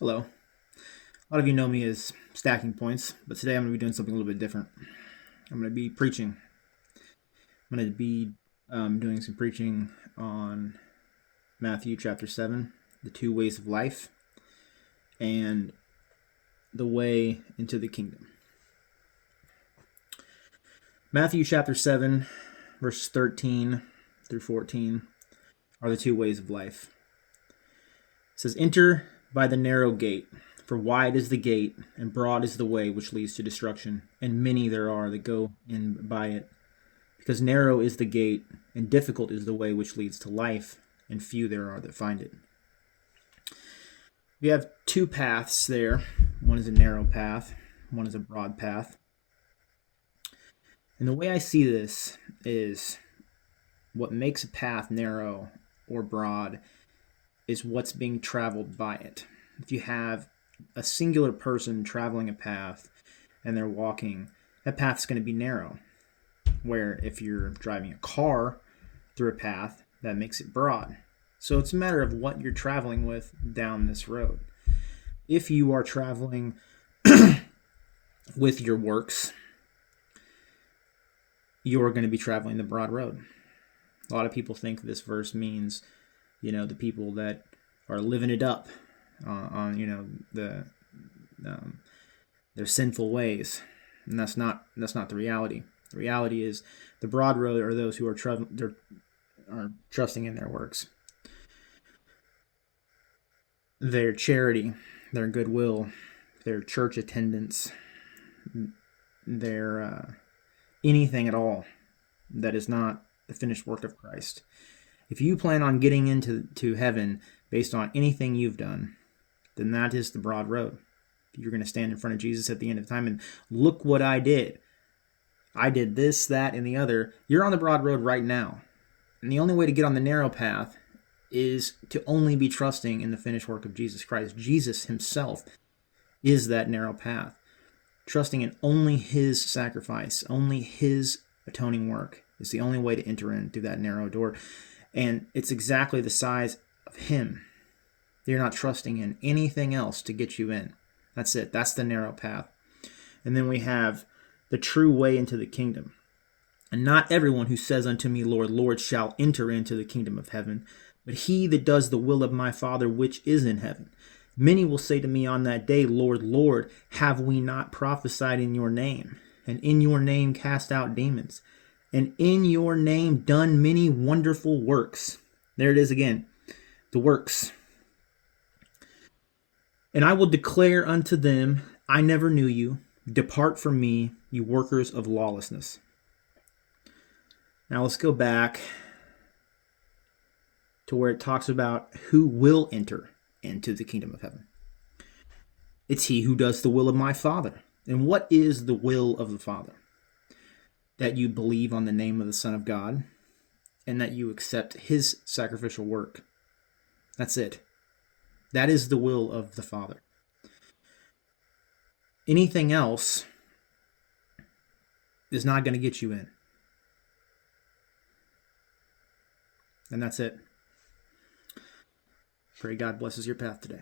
Hello. A lot of you know me as Stacking Points, but today I'm going to be doing something a little bit different. I'm going to be preaching. I'm going to be doing some preaching on Matthew chapter 7, the two ways of life, and the way into the kingdom. Matthew chapter 7, verses 13 through 14 are the two ways of life. It says, "Enter by the narrow gate. For wide is the gate, and broad is the way which leads to destruction, and many there are that go in by it. Because narrow is the gate, and difficult is the way which leads to life, and few there are that find it." We have two paths there. One is a narrow path, one is a broad path. And the way I see this is what makes a path narrow or broad is what's being traveled by it. If you have a singular person traveling a path and they're walking, that path's going to be narrow. Where if you're driving a car through a path, that makes it broad. So it's a matter of what you're traveling with down this road. If you are traveling with your works, you're going to be traveling the broad road. A lot of people think this verse means, the people that are living it up on their sinful ways, and that's not the reality. The reality is the broad road are those who are trusting in their works, their charity, their goodwill, their church attendance, their anything at all that is not the finished work of Christ. If you plan on getting into heaven based on anything you've done, then that is the broad road. You're going to stand in front of Jesus at the end of time and look what I did. I did this, that, and the other. You're on the broad road right now. And the only way to get on the narrow path is to only be trusting in the finished work of Jesus Christ. Jesus himself is that narrow path. Trusting in only his sacrifice, only his atoning work is the only way to enter in through that narrow door. And it's exactly the size of him. You're not trusting in anything else to get you in. That's it. That's the narrow path. And then we have the true way into the kingdom. And not everyone who says unto me, Lord, Lord, shall enter into the kingdom of heaven, but he that does the will of my Father which is in heaven. Many will say to me on that day, Lord, Lord, have we not prophesied in your name, and in your name cast out demons, and in your name done many wonderful works? There it is again, the works. And I will declare unto them, I never knew you. Depart from me, you workers of lawlessness. Now let's go back to where it talks about who will enter into the kingdom of heaven. It's he who does the will of my Father. And what is the will of the Father? That you believe on the name of the Son of God and that you accept his sacrificial work. That's it. That is the will of the Father. Anything else is not going to get you in. And that's it. Pray God blesses your path today.